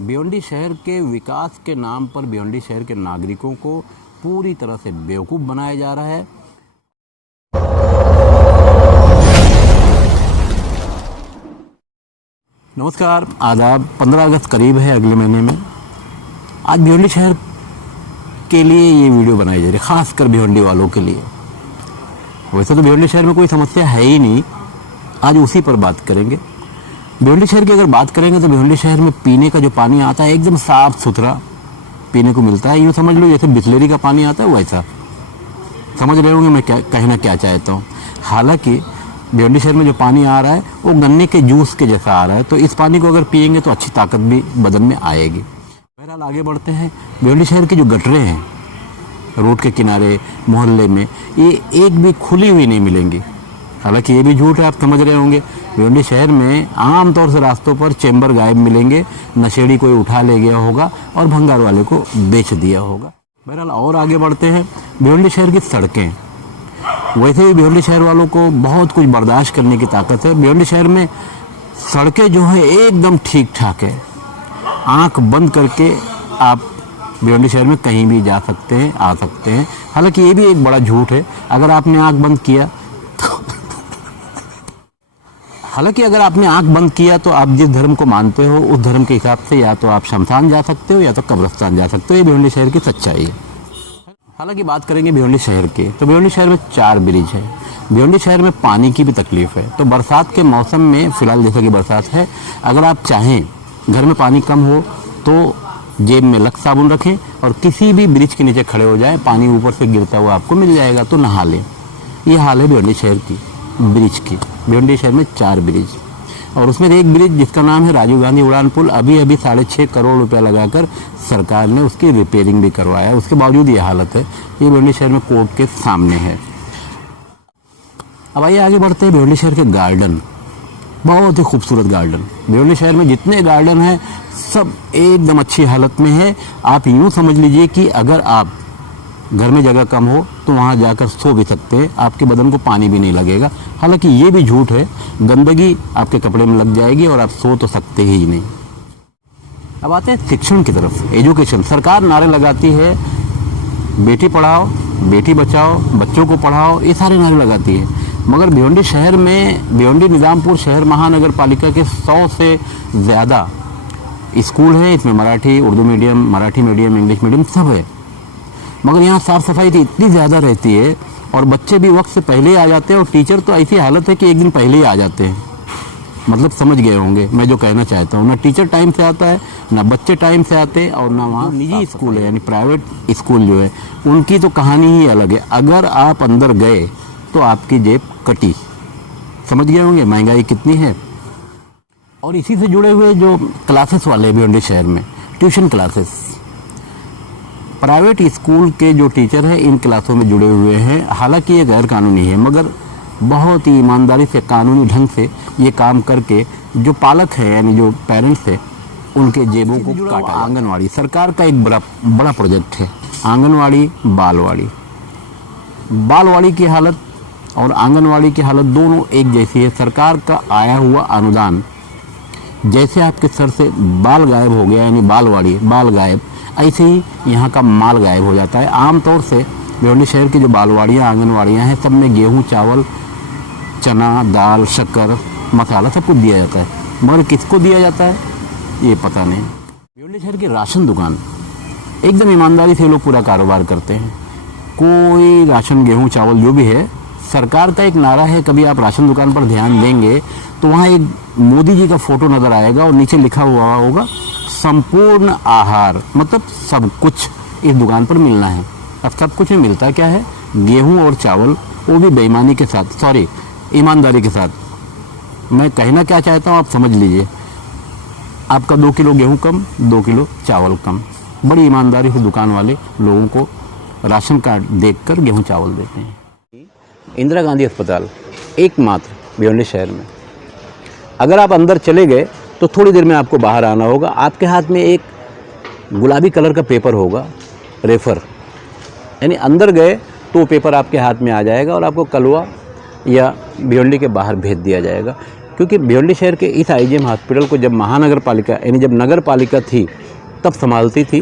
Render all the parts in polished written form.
भिवंडी शहर के विकास के नाम पर भिवंडी शहर के नागरिकों को पूरी तरह से बेवकूफ़ बनाया जा रहा है। नमस्कार, आदाब। 15 अगस्त करीब है, अगले महीने में। आज भिवंडी शहर के लिए ये वीडियो बनाई जा रही है, खासकर भिवंडी वालों के लिए। वैसे तो भिवंडी शहर में कोई समस्या है ही नहीं, आज उसी पर बात करेंगे। भिवंडी शहर की अगर बात करेंगे तो भिवंडी शहर में पीने का जो पानी आता है एकदम साफ सुथरा पीने को मिलता है। यूँ समझ लो जैसे बिस्लेरी का पानी आता है वैसा। समझ रहे होंगे मैं कहना क्या चाहता हूँ। हालांकि भिवंडी शहर में जो पानी आ रहा है वो गन्ने के जूस के जैसा आ रहा है, तो इस पानी को अगर पियेंगे तो अच्छी ताकत भी बदन में आएगी। बहरहाल आगे बढ़ते हैं। भिवंडी शहर की जो गटरें हैं रोड के किनारे मोहल्ले में, ये एक भी खुली हुई नहीं मिलेंगी। हालांकि ये भी झूठ है, आप समझ रहे होंगे। भिवंडी शहर में आमतौर से रास्तों पर चेंबर गायब मिलेंगे, नशेड़ी कोई उठा ले गया होगा और भंगार वाले को बेच दिया होगा। बहरहाल और आगे बढ़ते हैं। भिवंडी शहर की सड़कें, वैसे ही भिवंडी शहर वालों को बहुत कुछ बर्दाश्त करने की ताकत है। भिवंडी शहर में सड़कें जो है एकदम ठीक ठाक है। आंख बंद करके आप भिवंडी शहर में कहीं भी जा सकते हैं, आ सकते हैं। हालांकि ये भी एक बड़ा झूठ है। अगर आपने आंख बंद किया तो आप जिस धर्म को मानते हो उस धर्म के हिसाब से या तो आप शमशान जा सकते हो या तो कब्रिस्तान जा सकते हो। ये भिवंडी शहर की सच्चाई है। हालांकि बात करेंगे भिवंडी शहर की, तो भिवंडी शहर में 4 ब्रिज है। भिवंडी शहर में पानी की भी तकलीफ है। तो बरसात के मौसम में, फिलहाल जैसे कि बरसात है, अगर आप चाहें घर में पानी कम हो तो जेब में लक्स साबुन रखें और किसी भी ब्रिज के नीचे खड़े हो जाएं, पानी ऊपर से गिरता हुआ आपको मिल जाएगा, तो नहा लें। ये हाल है भिवंडी शहर की ब्रिज की। भिवंडी शहर में 4 ब्रिज और उसमें एक ब्रिज जिसका नाम है राजीव गांधी उड़ान पुल, अभी 6.5 करोड़ रुपया लगाकर सरकार ने उसकी रिपेयरिंग भी करवाया। उसके बावजूद ये हालत है। ये भिवंडी शहर में कोर्ट के सामने है। अब आइए आगे बढ़ते हैं। भिवंडी शहर के गार्डन, बहुत ही खूबसूरत गार्डन। भिवंडी शहर में जितने गार्डन हैं सब एकदम अच्छी हालत में है। आप यूँ समझ लीजिए कि अगर आप घर में जगह कम हो तो वहाँ जाकर सो भी सकते हैं, आपके बदन को पानी भी नहीं लगेगा। हालांकि ये भी झूठ है, गंदगी आपके कपड़े में लग जाएगी और आप सो तो सकते ही नहीं। अब आते हैं शिक्षण की तरफ, एजुकेशन। सरकार नारे लगाती है बेटी पढ़ाओ, बेटी बचाओ, बच्चों को पढ़ाओ, ये सारे नारे लगाती है। मगर भिवंडी शहर में, भिवंडी निजामपुर शहर महानगर पालिका के 100 से ज़्यादा स्कूल हैं। इसमें Marathi, Urdu medium, Marathi medium, English medium सब है। मगर यहाँ साफ़ सफाई की इतनी ज़्यादा रहती है और बच्चे भी वक्त से पहले ही आ जाते हैं और टीचर तो ऐसी हालत है कि एक दिन पहले ही आ जाते हैं। मतलब समझ गए होंगे मैं जो कहना चाहता हूँ। ना टीचर टाइम से आता है, ना बच्चे टाइम से आते, और ना वहाँ निजी स्कूल है, यानी प्राइवेट स्कूल जो है उनकी तो कहानी ही अलग है। अगर आप अंदर गए तो आपकी जेब कटी। समझ गए होंगे महंगाई कितनी है। और इसी से जुड़े हुए जो क्लासेस वाले भिवंडी शहर में, ट्यूशन क्लासेस, प्राइवेट स्कूल के जो टीचर हैं इन क्लासों में जुड़े हुए हैं। हालांकि ये गैर कानूनी है, मगर बहुत ही ईमानदारी से, कानूनी ढंग से ये काम करके जो पालक है यानी जो पेरेंट्स है उनके जेबों को काटा। आंगनवाड़ी सरकार का एक बड़ा प्रोजेक्ट है। आंगनवाड़ी, बालवाड़ी की हालत और आंगनवाड़ी की हालत दोनों एक जैसी है। सरकार का आया हुआ अनुदान, जैसे आपके सर से बाल गायब हो गया यानी बाल गायब, ऐसे ही यहाँ का माल गायब हो जाता है। आमतौर से भिवंडी शहर की जो बालवाड़ियाँ, आंगनवाड़ियाँ हैं, सब में गेहूँ, चावल, चना, दाल, शक्कर, मसाला सब कुछ दिया जाता है। मगर किसको दिया जाता है ये पता नहीं। भिवंडी शहर की राशन दुकान, एकदम ईमानदारी से लोग पूरा कारोबार करते हैं। कोई राशन, गेहूँ, चावल जो भी है, सरकार का एक नारा है, कभी आप राशन दुकान पर ध्यान देंगे तो वहाँ एक मोदी जी का फोटो नज़र आएगा और नीचे लिखा हुआ होगा संपूर्ण आहार। मतलब सब कुछ इस दुकान पर मिलना है। अब सब कुछ में मिलता क्या है? गेहूं और चावल, वो भी बेईमानी के साथ, सॉरी ईमानदारी के साथ। मैं कहना क्या चाहता हूँ आप समझ लीजिए। आपका 2 किलो गेहूं कम, 2 किलो चावल कम। बड़ी ईमानदारी से दुकान वाले लोगों को राशन कार्ड देखकर गेहूं चावल देते हैं। इंदिरा गांधी अस्पताल एकमात्र भिवंडी शहर में, अगर आप अंदर चले गए तो थोड़ी देर में आपको बाहर आना होगा। आपके हाथ में एक गुलाबी कलर का पेपर होगा, रेफर, यानी अंदर गए तो वो पेपर आपके हाथ में आ जाएगा और आपको कलवा या भिवंडी के बाहर भेज दिया जाएगा। क्योंकि भिवंडी शहर के इस आईजीएम हॉस्पिटल को जब महानगर पालिका यानी जब नगर पालिका थी तब संभालती थी,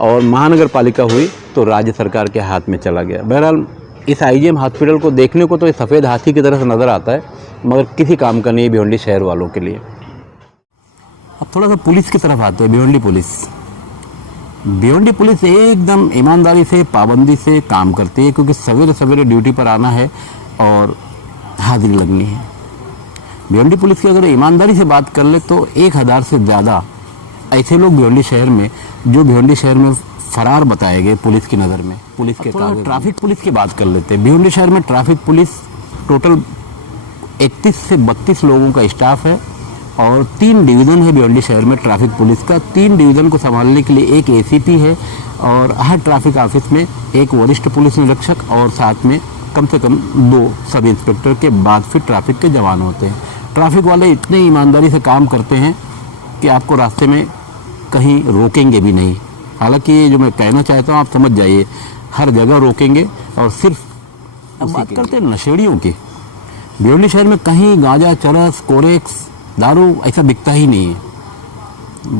और महानगर पालिका हुई तो राज्य सरकार के हाथ में चला गया। बहरहाल इस आईजीएम हॉस्पिटल को देखने को तो एक सफ़ेद हाथी की तरह से नज़र आता है, मगर किसी काम का नहीं है भिवंडी शहर वालों के लिए। अब थोड़ा सा पुलिस की तरफ आते हैं। भिवंडी पुलिस एकदम ईमानदारी से, पाबंदी से काम करती है, क्योंकि सवेरे सवेरे ड्यूटी पर आना है और हाजिरी लगनी है। भिवंडी पुलिस की अगर ईमानदारी से बात कर ले तो 1000 से ज़्यादा ऐसे लोग भिवंडी शहर में, जो भिवंडी शहर में फरार बताए गए पुलिस की नज़र में, पुलिस के ट्रैफिक पुलिस की बात कर लेते हैं। भिवंडी शहर में ट्रैफिक पुलिस टोटल 31 से 32 लोगों का स्टाफ है, और 3 डिवीज़न है भिवंडी शहर में ट्रैफिक पुलिस का। 3 डिवीज़न को संभालने के लिए एक एसीपी है, और हर ट्रैफिक ऑफिस में एक वरिष्ठ पुलिस निरीक्षक और साथ में कम से कम 2 सब इंस्पेक्टर के बाद फिर ट्रैफिक के जवान होते हैं। ट्रैफिक वाले इतने ईमानदारी से काम करते हैं कि आपको रास्ते में कहीं रोकेंगे भी नहीं। हालांकि ये जो मैं कहना चाहता हूँ आप समझ जाइए, हर जगह रोकेंगे। और सिर्फ अब बात करते हैं नशेड़ियों की। भिवंडी शहर में कहीं गांजा, चरस, कोरेक्स, दारू ऐसा बिकता ही नहीं है।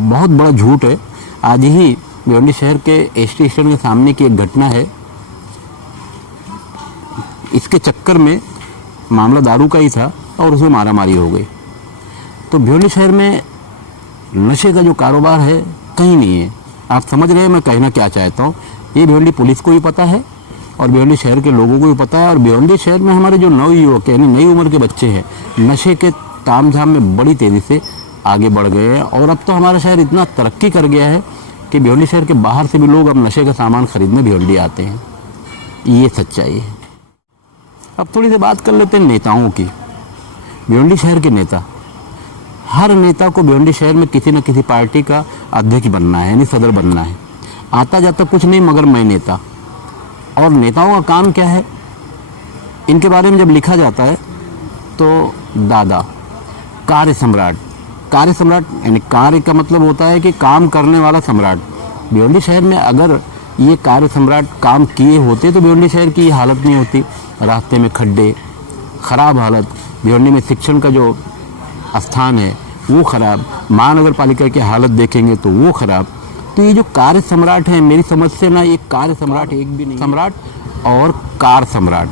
बहुत बड़ा झूठ है। आज ही भिवंडी शहर के एसटी स्टैंड के सामने की एक घटना है। इसके चक्कर में मामला दारू का ही था और उसमें मारामारी हो गई। तो भिवंडी शहर में नशे का जो कारोबार है कहीं नहीं है। आप समझ रहे हैं मैं कहना क्या चाहता हूँ। ये भिवंडी पुलिस को भी पता है और भिवंडी शहर के लोगों को भी पता है। और भिवंडी शहर में हमारे जो नवयुवक यानी नई उम्र के बच्चे हैं, नशे के तामझाम में बड़ी तेज़ी से आगे बढ़ गए हैं। और अब तो हमारा शहर इतना तरक्की कर गया है कि भिवंडी शहर के बाहर से भी लोग अब नशे का सामान खरीदने भिवंडी आते हैं। ये सच्चाई है। अब थोड़ी सी बात कर लेते हैं नेताओं की। भिवंडी शहर के नेता, हर नेता को भिवंडी शहर में किसी न किसी पार्टी का अध्यक्ष बनना है, यानी सदर बनना है। आता जाता कुछ नहीं मगर मैं नेता। और नेताओं का काम क्या है, इनके बारे में जब लिखा जाता है तो दादा कार्य सम्राट, कार्य सम्राट यानी कार्य का मतलब होता है कि काम करने वाला सम्राट। भिवंडी शहर में अगर ये कार्य सम्राट काम किए होते तो भिवंडी शहर की हालत नहीं होती। रास्ते में खड्डे, खराब हालत, भिवंडी में शिक्षण का जो स्थान है वो खराब, महानगर पालिका की हालत देखेंगे तो वो खराब। तो ये जो कार्य सम्राट है, मेरी समझ से ना ये कार्य सम्राट एक भी नहीं, सम्राट और कार सम्राट,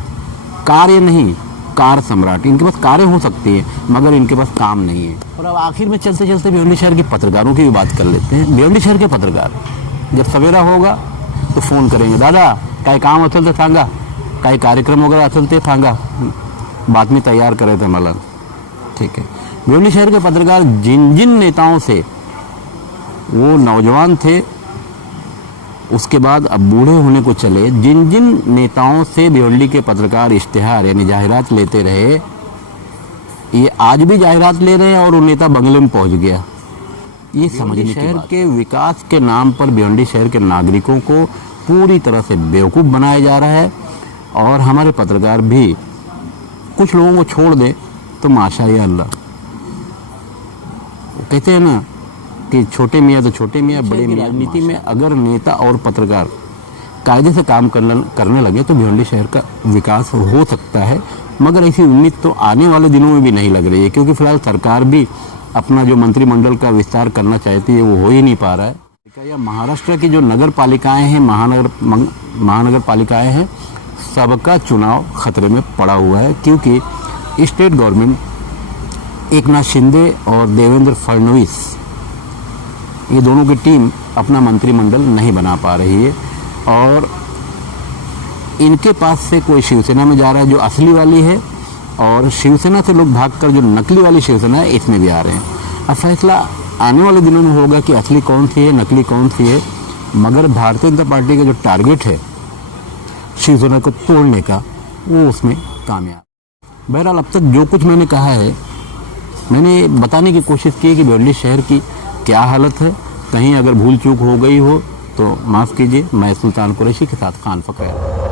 कार्य नहीं कार सम्राट। इनके पास कार्य हो सकती है मगर इनके पास काम नहीं है। और अब आखिर में चलते चलते भिवंडी शहर के पत्रकारों की भी बात कर लेते हैं। भिवंडी शहर के पत्रकार जब सवेरा होगा तो फ़ोन करेंगे, दादा काय काम असेल तर सांगा, काय कार्यक्रम वगैरह असेल ते सांगा, बातमी तैयार करे थे मला। ठीक है, भिवंडी शहर के पत्रकार जिन जिन नेताओं से, वो नौजवान थे उसके बाद अब बूढ़े होने को चले, जिन जिन नेताओं से भिवंडी के पत्रकार इश्तिहार यानी जाहिरात लेते रहे, ये आज भी जाहिरात ले रहे हैं और वो नेता बंगले में पहुंच गया। ये समझिए शहर के विकास के नाम पर भिवंडी शहर के नागरिकों को पूरी तरह से बेवकूफ़ बनाया जा रहा है। और हमारे पत्रकार भी कुछ लोगों को छोड़ दे तो माशाअल्लाह अल्लाह, कहते हैं ना कि छोटे मियाँ तो छोटे मियाँ, बड़े मियाँ। राजनीति में अगर नेता और पत्रकार कायदे से काम करने लगे तो भिवंडी शहर का विकास हो सकता है, मगर ऐसी उम्मीद तो आने वाले दिनों में भी नहीं लग रही है, क्योंकि फिलहाल सरकार भी अपना जो मंत्रिमंडल का विस्तार करना चाहती है वो हो ही नहीं पा रहा है। या महाराष्ट्र की जो नगर पालिकाएँ हैं, महानगर पालिकाएँ हैं, सबका चुनाव खतरे में पड़ा हुआ है, क्योंकि स्टेट गवर्नमेंट एकनाथ शिंदे और देवेंद्र फडणवीस ये दोनों की टीम अपना मंत्रिमंडल नहीं बना पा रही है। और इनके पास से कोई शिवसेना में जा रहा है जो असली वाली है, और शिवसेना से लोग भागकर जो नकली वाली शिवसेना है इसमें भी आ रहे हैं। अब फैसला आने वाले दिनों में होगा कि असली कौन सी है, नकली कौन सी है। मगर भारतीय जनता पार्टी का जो टारगेट है शिवसेना को तोड़ने का, वो उसमें कामयाब। बहरहाल अब तक जो कुछ मैंने कहा है, मैंने बताने की कोशिश की कि भिवंडी शहर की क्या हालत है। कहीं अगर भूल चूक हो गई हो तो माफ़ कीजिए। मैं सुल्तान कुरैशी के साथ खान फकरे।